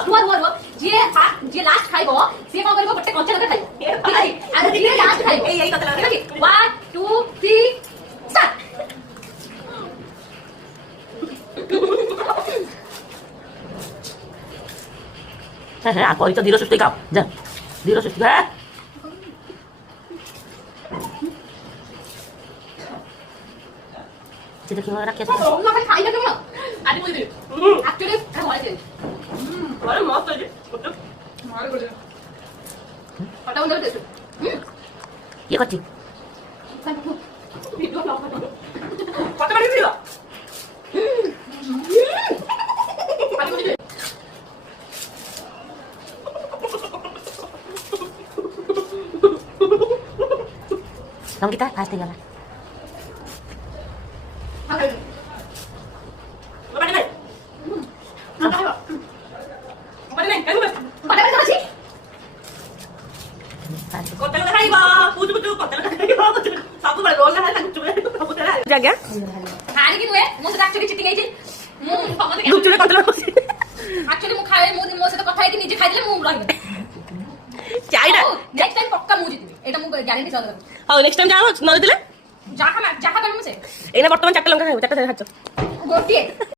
जे last खाइबो से कोन करबो गोटे कंचा लगे खाइबो ठीक अछि आ जे लास्ट खाइबो एई कतला ठीक अछि 1 2 3 स्टार्ट হ্যাঁ আর কয়টা ধীরে সুস্থে খাও যা ধীরে সুস্থে হ্যাঁ যেটা কি রাখি আছে না ভাই খাই না কেমন আদি বলি অ্যাকচুয়ালি খাওয়া যায় আরে মস্ত আছে মারে করে ওটা বন্ধ করে কি করছি ভিডিও নাও কত বাড়ি ভিডিও আদি বলি Nongkita pasti gala. জায়গা খালি কি নুয়ে মো সে एक्चुअली চিটিং আইছে মো সমতে গুপচুরে কতলা বসে एक्चुअली মো খাই মো সে কথা হই কি নিজে খাই দিলে মো রহিবে চাইনা নেক্সট টাইম পক্কা মু জিতবি এটা মো গ্যারান্টি সহ দেব ଆଉ ନେକ୍ସଟ ଟାଇମ ଯାଅ ନ ଦେଇଥିଲେ যাহা যাহা করব সে ଏଇନା ବର୍ତ୍ତମାନ 4ଟା ଲଙ୍କା ଖାଇବ 4ଟା ଖାଇଛ গোটিয়ে